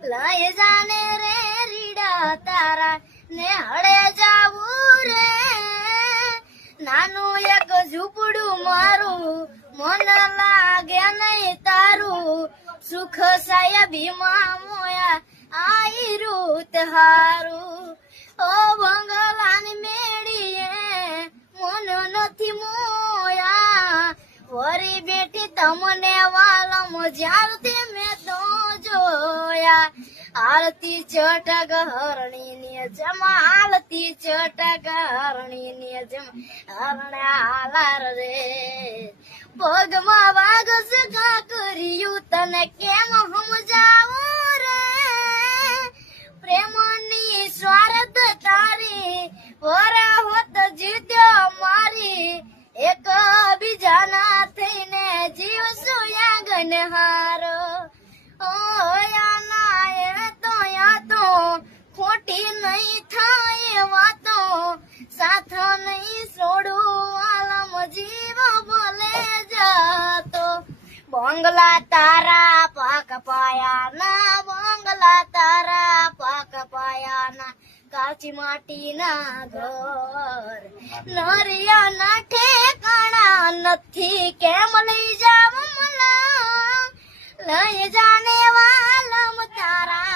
લઈ જાને રે રીડા તારા ને હળે જાવું રે નાનું એક ઝૂંપડું મારું મન લાગે નહીં તારું સુખ સાહેબીમાં મોયા આઈ રૂત હારું ઓ બંગલાની મેળીએ મન નથી મોયા વરી બેઠી તમને વાલમ જ્યારથી મેં તો જોયા આરતી ચટક હરણી ને જમા આરતી ચટક હરણી ને જમા હરણે હાલાર રે પગમાં વાગ સગા કર્યું તને કેમ સમજાવું રે પ્રેમની સ્વાર્થ તારી વરા હોત જીત્યો મારી એક બીજાના થઈને જીવશું યાગન હારો તો ખોટી નહીં થાય વાતો સાથ નહીં છોડું આલમ જીવ બોલે જાતો બંગલા તારા પાક પાયાના બંગલા તારા પાક પાયાના કાચી માટીના ઘર નરિયા ના ઠેકાણા નથી કેમ લઈ જાવ મને લઈ જાને વાલમ તારા